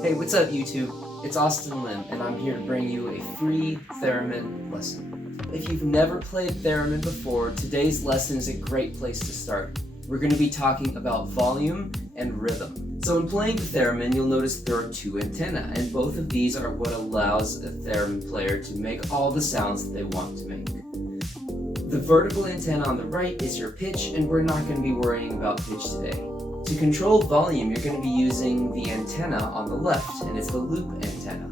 Hey, what's up YouTube? It's Austin Lim, and I'm here to bring you a free Theremin lesson. If you've never played Theremin before, today's lesson is a great place to start. We're going to be talking about volume and rhythm. So in playing the Theremin, you'll notice there are two antennae, and both of these are what allows a Theremin player to make all the sounds that they want to make. The vertical antenna on the right is your pitch, and we're not going to be worrying about pitch today. To control volume, you're going to be using the antenna on the left, and it's the loop antenna.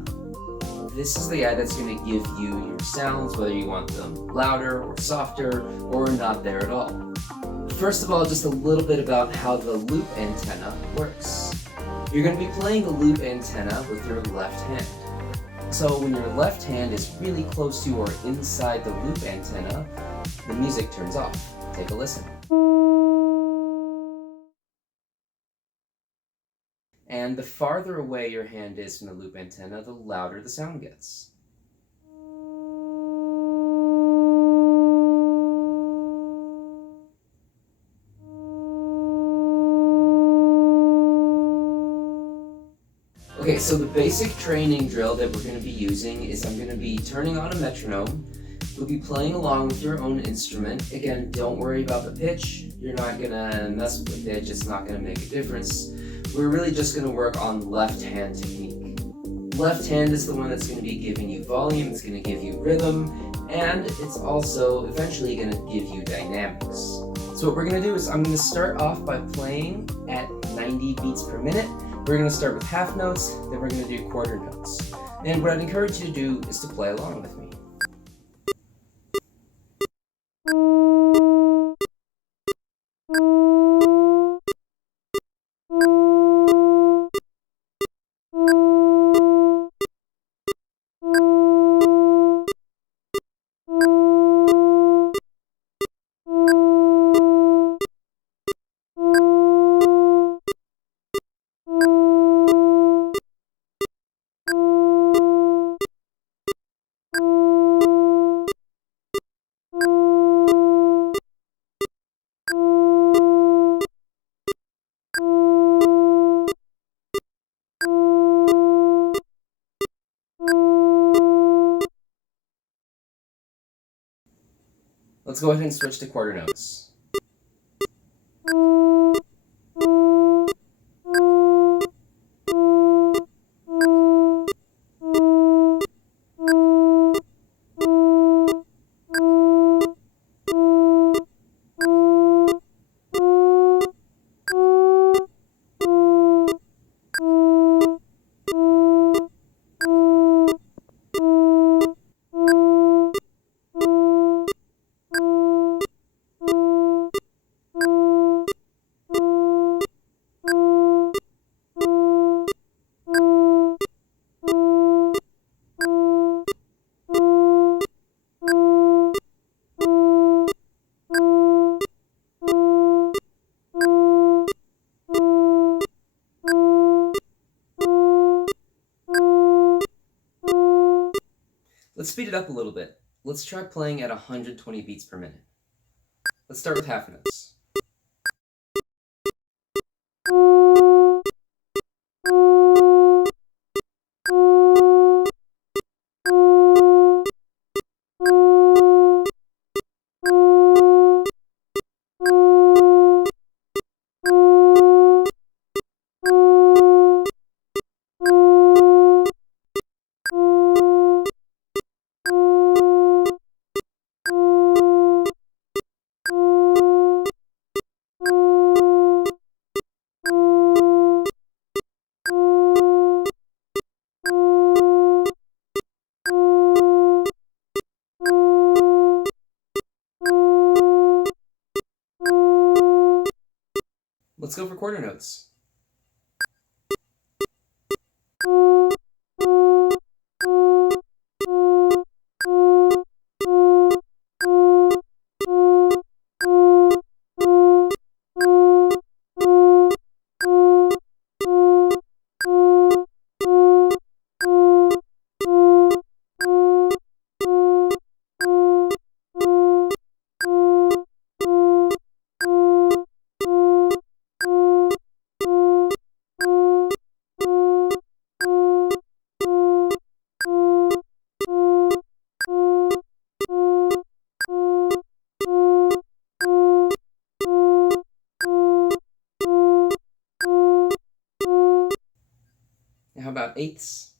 This is the guy that's going to give you your sounds, whether you want them louder or softer or not there at all. First of all, just a little bit about how the loop antenna works. You're going to be playing the loop antenna with your left hand. So when your left hand is really close to or inside the loop antenna, the music turns off. Take a listen. And the farther away your hand is from the loop antenna, the louder the sound gets. Okay, so the basic training drill that we're going to be using is I'm going to be turning on a metronome. You'll be playing along with your own instrument. Again, don't worry about the pitch. You're not going to mess with the pitch. It's not going to make a difference. We're really just going to work on left hand technique. Left hand is the one that's going to be giving you volume, it's going to give you rhythm, and it's also eventually going to give you dynamics. So what we're going to do is I'm going to start off by playing at 90 beats per minute. We're going to start with half notes, then we're going to do quarter notes. And what I'd encourage you to do is to play along with me. Let's go ahead and switch to quarter notes. Let's speed it up a little bit. Let's try playing at 120 beats per minute. Let's start with half notes. Let's go for quarter notes. about eighths?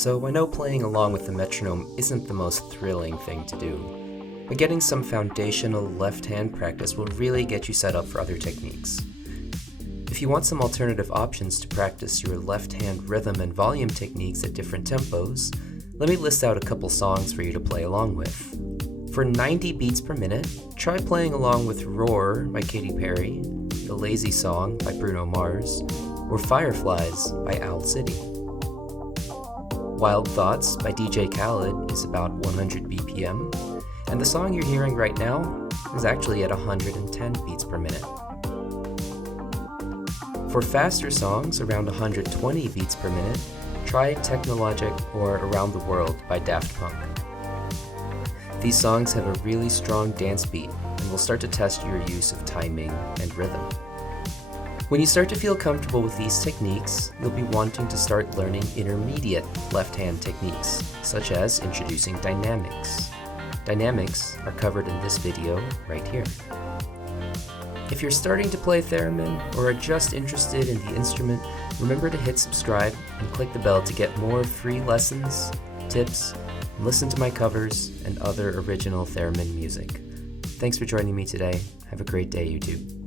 So I know playing along with the metronome isn't the most thrilling thing to do, but getting some foundational left-hand practice will really get you set up for other techniques. If you want some alternative options to practice your left-hand rhythm and volume techniques at different tempos, let me list out a couple songs for you to play along with. For 90 beats per minute, try playing along with Roar by Katy Perry, The Lazy Song by Bruno Mars, or Fireflies by Owl City. Wild Thoughts by DJ Khaled is about 100 BPM, and the song you're hearing right now is actually at 110 beats per minute. For faster songs around 120 beats per minute, try Technologic or Around the World by Daft Punk. These songs have a really strong dance beat and will start to test your use of timing and rhythm. When you start to feel comfortable with these techniques, you'll be wanting to start learning intermediate left-hand techniques, such as introducing dynamics. Dynamics are covered in this video right here. If you're starting to play theremin or are just interested in the instrument, remember to hit subscribe and click the bell to get more free lessons, tips, and listen to my covers and other original theremin music. Thanks for joining me today. Have a great day, YouTube.